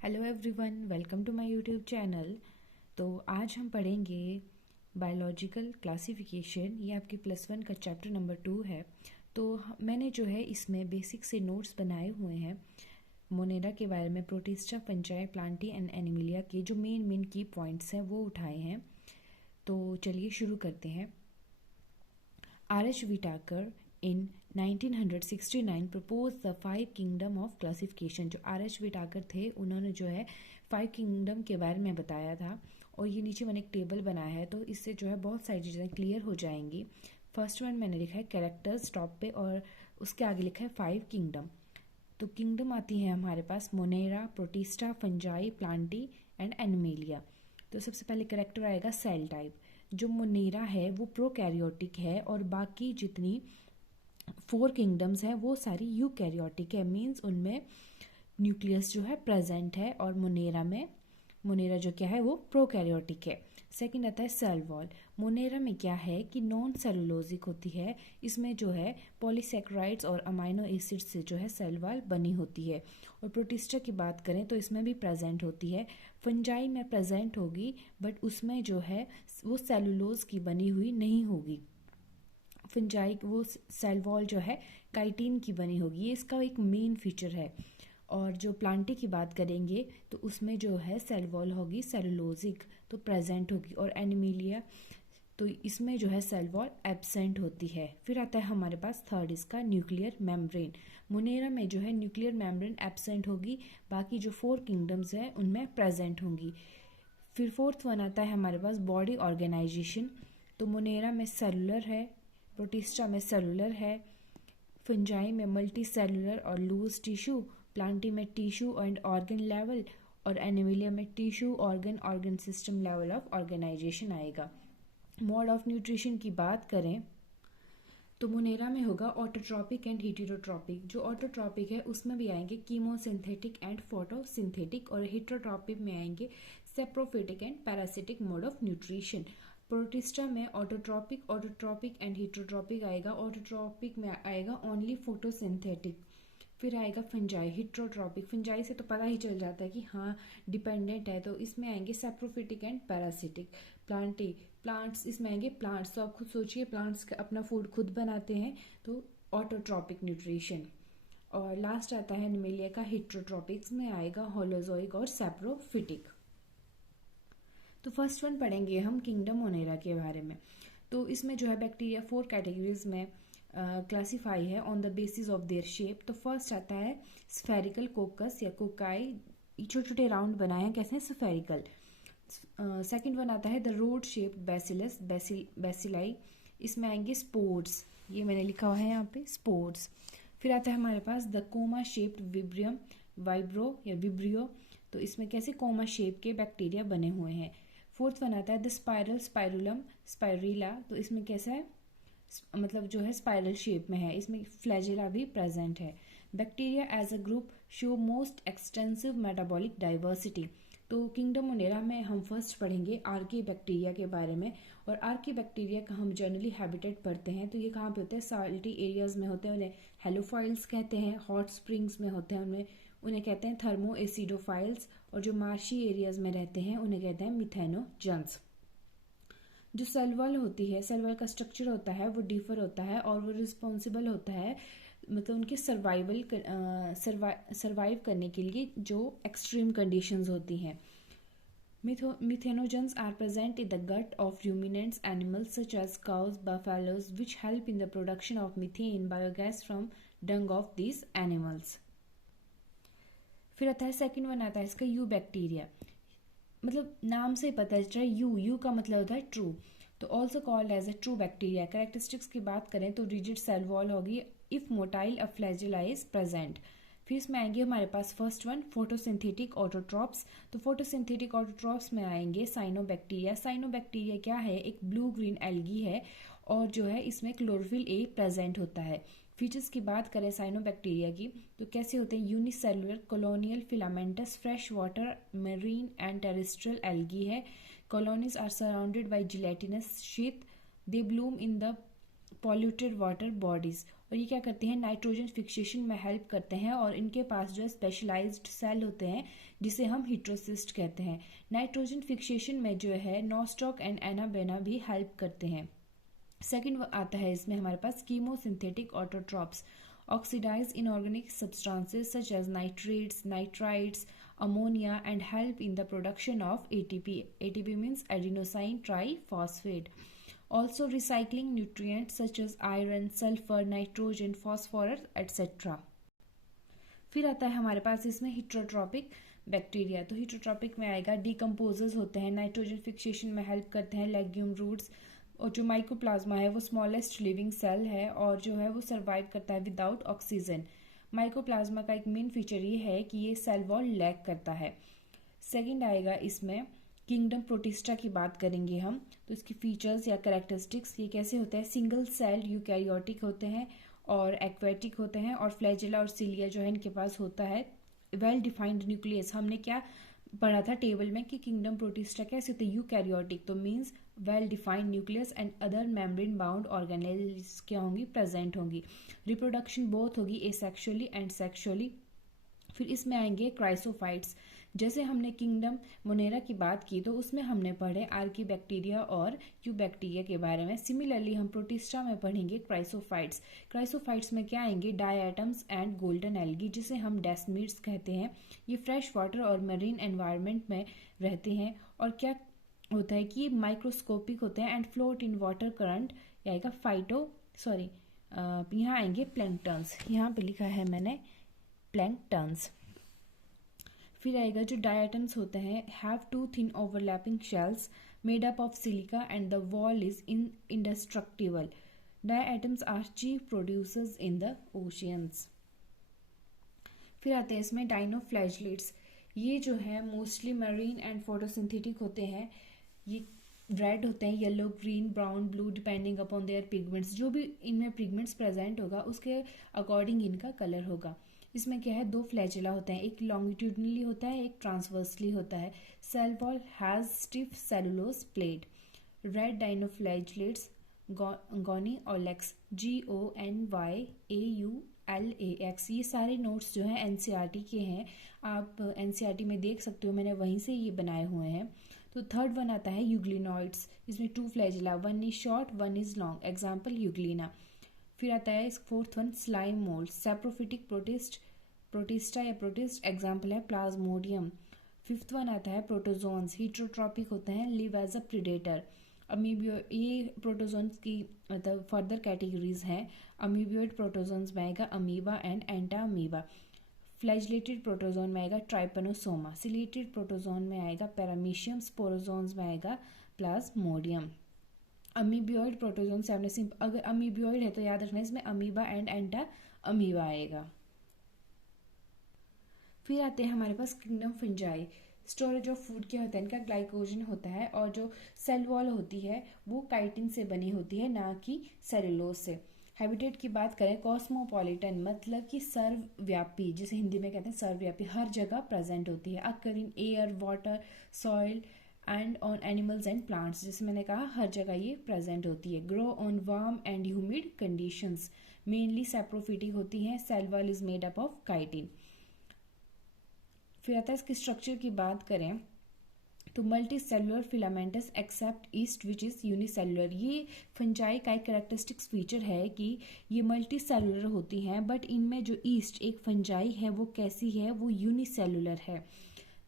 Hello everyone, welcome to my YouTube channel. तो आज हम पढ़ेंगे बायोलॉजिकल क्लासिफिकेशन। ये आपके +1 का चैप्टर नंबर 2 है। तो मैंने जो है इसमें बेसिक से नोट्स बनाए हुए हैं मोनेरा के बारे में, protista, Fungi, Plantae and Animalia के जो मेन की पॉइंट्स हैं वो उठाए हैं। तो चलिए शुरू करते हैं। R.H. Whitaker in 1969 proposed the 5 kingdom of classification। जो R.H. Whitaker थे उन्होंने जो है 5 किंगडम के बारे में बताया था, और ये नीचे मैंने एक टेबल बनाया है तो इससे जो है बहुत सारी चीज़ें क्लियर हो जाएंगी। फर्स्ट वन मैंने लिखा है कैरेक्टर्स टॉप पे, और उसके आगे लिखा है 5 किंगडम। तो किंगडम आती है हमारे पास Monera, Protista, Fungi, Plantae and Animalia. तो सबसे पहले कैरेक्टर आएगा सेल टाइप। जो मोनेरा है वो प्रोकैरियोटिक है, और बाकी जितनी 4 किंगडम्स हैं वो सारी यूकैरियोटिक है, मीन्स उनमें न्यूक्लियस जो है प्रेजेंट है, और मोनेरा जो क्या है वो प्रोकैरियोटिक है। सेकंड आता है सेल वॉल। मोनेरा में क्या है कि नॉन सेलुलोजिक होती है, इसमें जो है पॉलीसेक्राइड्स और अमाइनो एसिड से जो है सेल वॉल बनी होती है। और प्रोटिस्टा की बात करें तो इसमें भी प्रेजेंट होती है। फंजाई में प्रेजेंट होगी, बट उसमें जो है वो सेलुलोज की बनी हुई नहीं होगी। फंजाई वो सेल वॉल जो है काइटिन की बनी होगी, ये इसका एक मेन फीचर है। और जो प्लांटी की बात करेंगे तो उसमें जो है सेल वॉल होगी सेलुलोजिक, तो प्रेजेंट होगी। और एनिमिलिया तो इसमें जो है सेल वॉल एब्सेंट होती है। फिर आता है हमारे पास थर्ड इसका न्यूक्लियर मेम्ब्रेन। मोनेरा में जो है न्यूक्लियर मेम्ब्रेन एब्सेंट होगी, बाकी जो 4 किंगडम्स हैं उनमें प्रेजेंट होंगी। फिर फोर्थ वन आता है हमारे पास बॉडी ऑर्गेनाइजेशन। तो मोनेरा में सेलुलर है, प्रोटिस्टा में सेलुलर है, फंजाई में मल्टी सेलुलर और लूज टिश्यू, प्लांटी में टिश्यू एंड ऑर्गन लेवल, और एनिमिलिया में tissue organ system level of organization आएगा। मोड ऑफ न्यूट्रिशन की बात करें तो मोनेरा में होगा ऑटोट्रॉपिक एंड हेटेरोट्रॉपिक। जो ऑटोट्रॉपिक है उसमें भी आएंगे कीमोसिंथेटिक एंड फोटोसिंथेटिक, और हेटेरोट्रॉपिक में आएंगे saprophytic and parasitic mode of nutrition. Protista में ऑटोट्रॉपिक एंड हेटेरोट्रॉपिक आएगा। ऑटोट्रॉपिक में आएगा ओनली फोटोसिंथेटिक। फिर आएगा फंजाई हिट्रोट्रॉपिक। फंजाई से तो पता ही चल जाता है कि हाँ डिपेंडेंट है, तो इसमें आएंगे सेप्रोफिटिक एंड पैरासिटिक। प्लांट्स इसमें आएंगे प्लांट्स, तो आप खुद सोचिए प्लांट्स अपना फूड खुद बनाते हैं, तो ऑटोट्रॉपिक न्यूट्रिशन। और लास्ट आता है एनिमिलिया का हिट्रोट्रॉपिक्स में आएगा होलोजोइक और सेप्रोफिटिक। तो फर्स्ट वन पढ़ेंगे हम किंगडम मोनेरा के बारे में। तो इसमें जो है बैक्टीरिया 4 कैटेगरीज में क्लासीफाई है on the basis of their shape. तो फर्स्ट आता है स्फेरिकल कोकस या कोकाई, छोटे छोटे राउंड बनाए हैं, कैसे हैं स्फेरिकल। सेकंड वन आता है the rod shape bacillus bacilli, इसमें आएंगे स्पोर्ट्स, ये मैंने लिखा हुआ है यहाँ पे स्पोर्ट्स। फिर आता है हमारे पास the comma shaped vibrio vibrio या विब्रियो, तो इसमें कैसे कोमा शेप के बैक्टीरिया बने हुए हैं। फोर्थ वन आता है द स्पाइरल स्पाइरुलम स्पाइरिला, तो इसमें कैसा है मतलब जो है स्पाइरल शेप में है, इसमें फ्लैजिला भी प्रेजेंट है। Bacteria as a group show most extensive metabolic diversity. तो किंगडम मोनेरा में हम फर्स्ट पढ़ेंगे आर्की बैक्टीरिया के बारे में। और आर्की बैक्टीरिया का हम जनरली हैबिटेट पढ़ते हैं, तो ये कहाँ पे होते हैं, साल्टी एरियाज में होते हैं, उन्हें हेलोफाइल्स कहते हैं। हॉट स्प्रिंग्स में होते हैं उन्हें कहते हैं थर्मो एसिडोफाइल्स, और जो मार्शी एरियाज में रहते हैं उन्हें कहते हैं मिथेनोजन्स। जो सेल वॉल होती है, सेल वॉल का स्ट्रक्चर होता है वो डिफर होता है, और वो रिस्पॉन्सिबल होता है मतलब उनके सर्वाइव करने के लिए जो एक्सट्रीम कंडीशंस होती हैं। Methanogens are present in the gut of ruminants animals such as cows, buffaloes, which help in the production of methane biogas from dung of these animals. फिर आता है सेकंड वन आता है इसका यू बैक्टीरिया, मतलब नाम से पता चल रहा है यू का मतलब होता है ट्रू, तो also called as a true bacteria. Characteristics की बात करें तो रिजिड सेल वॉल होगी if motile a flagella is present. फिर इसमें आएंगे हमारे पास फर्स्ट वन फोटोसिंथेटिक ऑटोट्रॉप्स। तो फोटोसिंथेटिक ऑटोट्रॉप्स में आएंगे साइनोबैक्टीरिया। साइनोबैक्टीरिया क्या है, एक ब्लू ग्रीन एल्गी है, और जो है इसमें क्लोरोफिल ए प्रेजेंट होता है। फीचर्स की बात करें साइनोबैक्टीरिया की तो कैसे होते हैं, unicellular colonial filamentous fresh water marine and terrestrial algae है। Colonies are surrounded by gelatinous sheath, they bloom in the polluted water bodies. और ये क्या करते हैं, नाइट्रोजन फिक्सेशन में हेल्प करते हैं और इनके पास जो है स्पेशलाइज्ड सेल होते हैं जिसे हम हिट्रोसिस्ट कहते हैं। नाइट्रोजन फिक्सेशन में जो है नॉस्टॉक एंड एनाबेना भी हेल्प करते हैं। सेकंड आता है इसमें हमारे पास chemosynthetic autotrophs, oxidise inorganic substances such as nitrates, nitrites, ammonia and help in the production of ATP. ATP means adenosine triphosphate. Also recycling nutrients such as iron, sulfur, nitrogen, phosphorus, etc. फिर आता है हमारे पास इसमें heterotrophic bacteria. तो heterotrophic में आएगा decomposers होते हैं, नाइट्रोजन फिक्सेशन में हेल्प करते हैं, लेग्यूम रूट्स। और जो माइकोप्लाज्मा है वो स्मॉलेस्ट लिविंग सेल है और जो है वो सर्वाइव करता है विदाउट ऑक्सीजन। माइकोप्लाज्मा का एक मेन फीचर ये है कि ये सेल वॉल लैक करता है। सेकंड आएगा इसमें किंगडम प्रोटिस्टा की बात करेंगे हम। तो इसकी फीचर्स या कैरेक्टरिस्टिक्स ये कैसे होते हैं, सिंगल सेल यूकैरियोटिक होते हैं और एक्वेटिक होते हैं और फ्लैजिला और सिलिया जो है इनके पास होता है वेल डिफाइंड न्यूक्लियस। हमने क्या पढ़ा था टेबल में कि किंगडम प्रोटिस्टा कैसे होते हैं, यूकैरियोटिक, तो means well defined nucleus and other membrane bound organelles क्या होंगी, प्रेजेंट होंगी। रिप्रोडक्शन बोथ होगी एसेक्सुअली एंड सेक्सुअली। फिर इसमें आएंगे क्राइसोफाइट्स। जैसे हमने किंगडम मोनेरा की बात की तो उसमें हमने पढ़े आर्कीबैक्टीरिया और यूबैक्टीरिया के बारे में। सिमिलरली हम प्रोटिस्टा में पढ़ेंगे क्राइसोफाइट्स। क्राइसोफाइट्स में क्या आएंगे, डायटम्स एंड गोल्डन एल्गी जिसे हम डेस्मिड्स कहते हैं। ये फ्रेश वाटर और मरीन एनवायरनमेंट में रहते हैं और क्या होता है कि ये माइक्रोस्कोपिक होते हैं and float in water current. आएगा यहाँ आएंगे प्लैंकटन्स, यहाँ पे लिखा है मैंने प्लैंकटन्स। फिर आएगा जो डायटम्स होते हैं, have two thin overlapping shells made up of silica and the wall is indestructible. Diatoms are chief producers in the oceans. फिर आते हैं इसमें डाइनोफ्लैजलेट्स। ये जो है मोस्टली मरीन एंड फोटोसिंथेटिक होते हैं। ये रेड होते हैं, yellow, green, brown, blue depending upon their pigments. जो भी इनमें पिगमेंट्स प्रेजेंट होगा उसके अकॉर्डिंग इनका कलर होगा। इसमें क्या है, दो फ्लैजिला होते हैं, एक लॉन्गिट्यूडनली होता है, एक ट्रांसवर्सली होता है। Cell wall has stiff cellulose plate. Red dinoflagellates Gonyaulax, GONYAULAX। ये सारे नोट्स जो हैं NCERT के हैं, आप NCERT में देख सकते हो, मैंने वहीं से ये बनाए हुए हैं। तो थर्ड वन आता है यूग्लिनॉइड्स। इसमें two flagella, one is short one is long, example Euglena. फिर आता है fourth one slime mould, saprophytic protista या प्रोटिस्ट, एग्जाम्पल है प्लाज्मोडियम। फिफ्थ वन आता है प्रोटोजोन्स, हीट्रोट्रॉपिक होते हैं, लिव एज अ प्रीडेटर। अमीबियोइड, ये प्रोटोजोन्स की मतलब फर्दर कैटेगरीज हैं। अमीबियोइड प्रोटोजोन्स में आएगा amoeba and entamoeba. Flagellated protozoan में आएगा ट्राइपेनोसोमा। सिलेटेड प्रोटोजोन में आएगा पैरामीशियम। स्पोरोजोन्स में आएगा प्लाज्मोडियम। अमीबियोइड प्रोटोजोन से हमने अगर अमीबियोइड है तो याद रखना इसमें अमीबा एंड एंटा अमीबा आएगा। फिर आते हैं हमारे पास kingdom fungi. Storage of food क्या होता है, इनका ग्लाइकोजन होता है और जो सेल वॉल होती है वो काइटिन से बनी होती है, ना कि सेलुलोज से। हैबिटेट की बात करें, कॉस्मोपॉलिटन मतलब कि सर्वव्यापी, जिसे हिंदी में कहते हैं सर्वव्यापी, हर जगह प्रेजेंट होती है। Occur in air, water, soil and on animals and plants, जैसे मैंने कहा हर जगह ये प्रेजेंट होती है। Grow on warm and humid conditions, mainly saprophytic होती हैं। Cell wall is made up of chitin. फिर आता है इसकी स्ट्रक्चर की बात करें तो multicellular filamentous except yeast which is unicellular. ये फंजाई का एक कैरेक्टरिस्टिक्स फीचर है कि ये मल्टी सेलुलर होती हैं, बट इनमें जो ईस्ट एक फंजाई है वो कैसी है, वो यूनिसेलुलर है।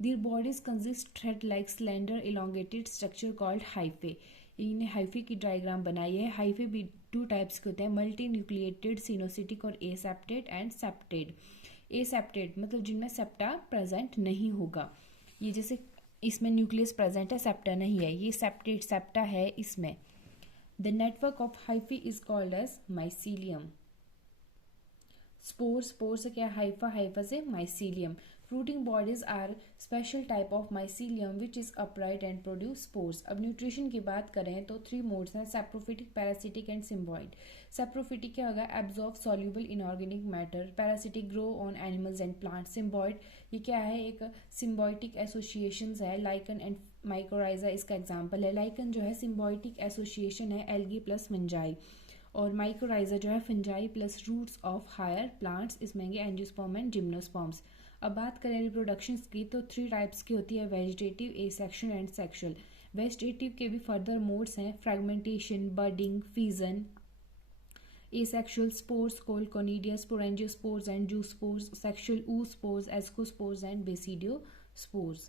Their bodies consist thread-like slender elongated structure called hyphae। इन्हें हाइफे की डायग्राम बनाई है। हाइफे भी टू टाइप्स के होते हैं, मल्टी न्यूक्लिएटेड, सिनोसिटिक और एसेप्टेड एंड सेप्टेड। एसेप्टेड मतलब जिनमें सेप्टा प्रेजेंट नहीं होगा, ये जैसे इसमें न्यूक्लियस प्रेजेंट है, सेप्टा नहीं है, ये सेप्टेड सेप्टा है इसमें। The network of hyphae is called as mycelium. Spore से क्या, हाइफा, हाइफा से mycelium. Fruiting bodies are special type of mycelium which is upright and produce spores। अब न्यूट्रिशन की बात करें तो थ्री मोड्स हैं, saprophytic, parasitic and symbiont. Saprophytic क्या होगा, absorb soluble inorganic matter. Parasitic, grow on animals and plant. Symbiont ये क्या है, एक सिम्बॉइटिक एसोसिएशंस है, लाइकन एंड माइकोराइजा इसका एग्जाम्पल है। लाइकन जो है सिम्बॉइटिक एसोसिएशन है एल्गी प्लस फंजाई, और माइक्रोराइजा जो है fungi plus roots of higher plants, इसमें आएंगे एंजियोस्पर्म एंड जिम्नोस्पर्म्स। अब बात करें रिप्रोडक्शन की तो 3 टाइप्स की होती है, vegetative, asexual and sexual. Vegetative के भी फर्दर मोड्स हैं, fragmentation, budding, fission. Asexual spores called conidia, sporangiospores and zoospores. Sexual oospores, ascospores and basidiospores.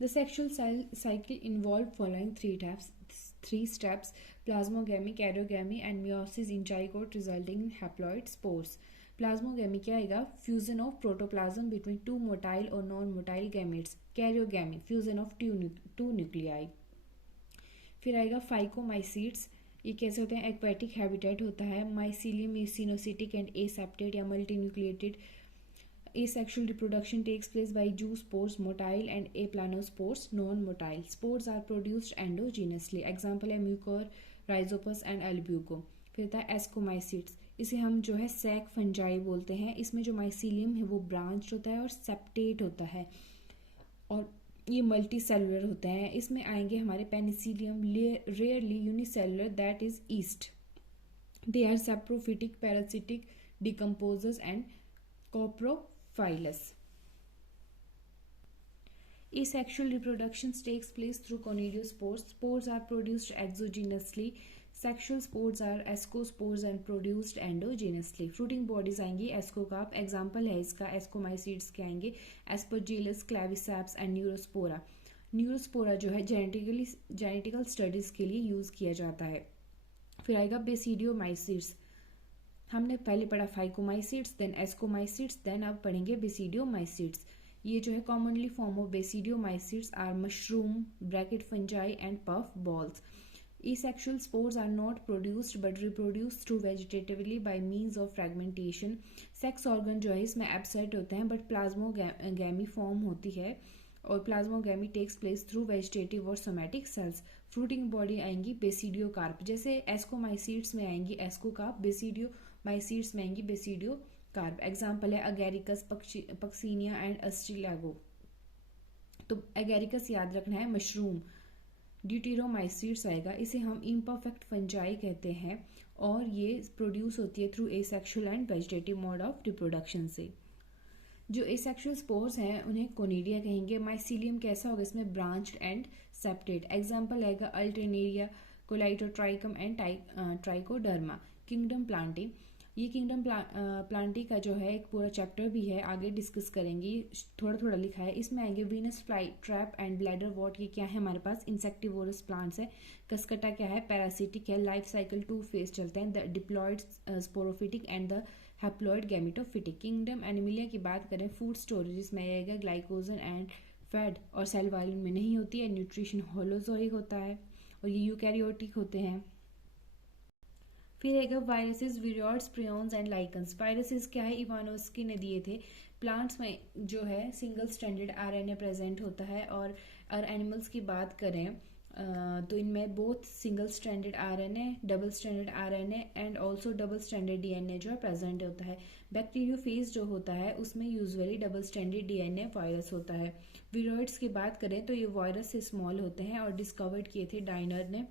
The sexual cycle involved following three steps: plasmogamy, karyogamy, and meiosis in zygote resulting in haploid spores. Plasmogamy क्या आएगा? Fusion of protoplasm between two motile or non-motile gametes. Karyogamy, fusion of two nuclei. फिर आएगा phycomycetes. ये कैसे होते हैं? Aquatic habitat होता है। माइसीलियम सिनोसिटिक एंड एसेप्टेड या multinucleated. Asexual reproduction takes place by zoospores, motile, and aplanospores, non-motile. Spores are produced endogenously. Example है म्यूकोर, राइजोपस एंड एल्ब्यूको। फिर होता है एस्कोमाइसिट्स। इसे हम जो है सैक फंजाई बोलते हैं। इसमें जो माइसीलियम है वो ब्रांच होता है और सेप्टेट होता है, और ये मल्टी सेलुलर होते हैं। इसमें आएंगे हमारे Penicillium, rarely unicellular, that is yeast. They are saprophytic, parasitic, decomposers and coprophilous. Asexual reproduction takes place through conidiospores. Spores are produced exogenously. Sexual spores are ascospores and produced endogenously. Fruiting bodies आएंगी ascocarp, example है इसका ascomycetes के आएंगे aspergillus, claviceps and neurospora. Neurospora जो है genetical studies के लिए use किया जाता है। फिर आएगा बेसिडियोमाइसीट्स। हमने पहले पढ़ा फाइकोमाइसीट्स, देन एस्कोमाइसीट्स, देन अब पढ़ेंगे बेसिडियोमाइसीट्स। ये जो है commonly form of basidiomycetes are mushroom, bracket fungi and puff balls. Asexual spores are not produced but reproduced through vegetatively by means of fragmentation. Sex organ जो है इसमें एब्सेंट होते हैं बट प्लाज्मोगैमी फॉर्म होती है, और plasmogamy takes place through vegetative और somatic cells. Fruiting body आएंगी बेसिडियोकार्प, जैसे एस्कोमाइसीट्स में आएंगी एस्कोकार्प, बेसिडियोमाइसीट्स में आएंगी बेसिडियोकार्प। एग्जाम्पल है अगैरिकस, पक्सीनिया एंड अस्ट्रिलैगो। तो एगैरिकस याद रखना है मशरूम। ड्यूटेरोमाइसीट्स आएगा, इसे हम इम्परफेक्ट फंजाई कहते हैं, और ये प्रोड्यूस होती है through asexual and vegetative mode of reproduction से। जो एसेक्सुअल स्पोर्स हैं उन्हें कोनिडिया कहेंगे। माइसीलियम कैसा होगा? इसमें ब्रांच्ड एंड सेप्टेड। एग्जाम्पल आएगा alternaria, colletotrichum and trichoderma. Kingdom plantae, ये किंगडम प्लांटी का जो है एक पूरा चैप्टर भी है, आगे डिस्कस करेंगे, थोड़ा थोड़ा लिखा है। इसमें आएंगे Venus fly trap and bladder what, ये क्या है हमारे पास? इंसेक्टिवोरस प्लांट्स है। कस्कटा क्या है? पैरासिटिक है। लाइफ साइकिल 2 फेज चलते हैं, the diploid sporophytic and the haploid gametophytic. Kingdom Animalia की बात करें, फूड स्टोरेज में आएगा ग्लाइकोजन एंड फैट, और सेल वायलिन में नहीं होती है। न्यूट्रिशन होलोजोइक होता है, और ये यूकैरियोटिक होते हैं। फिर आएगा viruses, viroids, prions and lichens. Viruses क्या है? इवानोस्की ने दिए थे। प्लांट्स में जो है सिंगल स्ट्रैंडेड आरएनए प्रेजेंट होता है, और एनिमल्स की बात करें तो इनमें both single stranded RNA, double stranded RNA and also double stranded DNA जो है प्रेजेंट होता है। बैक्टीरियोफेज जो होता है उसमें usually double stranded DNA virus होता है। विरोइड्स की बात करें तो ये वायरस से स्मॉल होते हैं और डिस्कवर्ड किए थे डाइनर ने,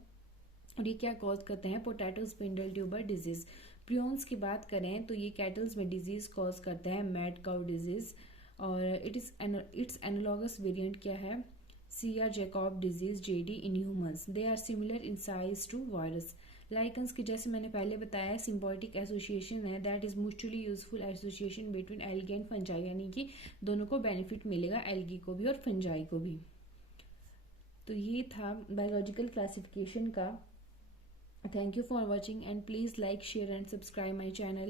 और ये क्या कॉज करते हैं? Potato spindle tuber disease. Prions की बात करें तो ये कैटल्स में डिजीज कॉज करते हैं, मैड काउ डिजीज, और इट्स एनालॉगस वेरिएंट क्या है? CR Jakob disease, JD in humans. They are similar in size to virus. Lichens की जैसे मैंने पहले बताया सिम्बायोटिक एसोसिएशन है, that is mutually useful association between algae and fungi, यानी कि दोनों को बेनिफिट मिलेगा, एल्गी को भी और फंजाई को भी। तो ये था बायोलॉजिकल क्लासिफिकेशन का। Thank you for watching and please like, share and subscribe my channel.